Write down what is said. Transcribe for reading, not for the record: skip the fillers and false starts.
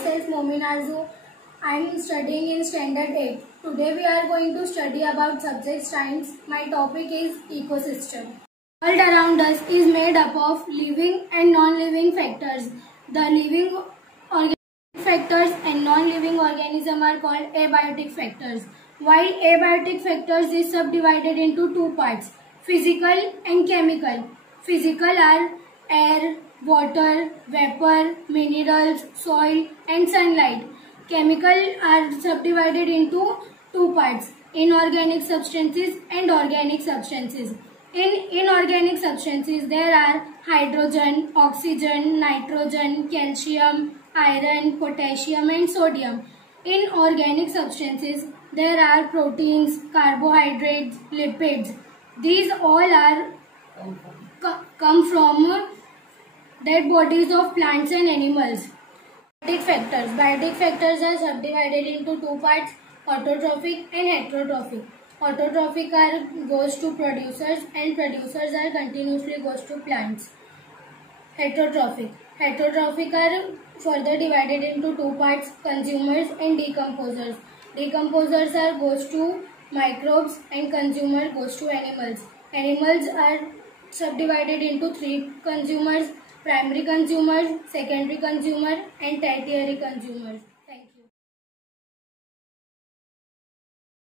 myself Momin Arzu. I am studying in Standard 8. Today we are going to study about subject science. My topic is ecosystem. The world around us is made up of living and non-living factors. The living organic factors and non-living organisms are called abiotic factors. While abiotic factors is subdivided into two parts, physical and chemical. Physical are air, water, vapor, minerals, soil and sunlight. Chemical are subdivided into two parts, inorganic substances and organic substances. In inorganic substances there are hydrogen, oxygen, nitrogen, calcium, iron, potassium and sodium. In organic substances there are proteins, carbohydrates, lipids. These all are come from dead bodies of plants and animals. Biotic factors. Biotic factors are subdivided into two parts, autotrophic and heterotrophic. Autotrophic goes to producers and producers are continuously goes to plants. Heterotrophic. Heterotrophic are further divided into two parts, consumers and decomposers. Decomposers are goes to microbes and consumer goes to animals. Animals are subdivided into three consumers, primary consumers, secondary consumer and tertiary consumers.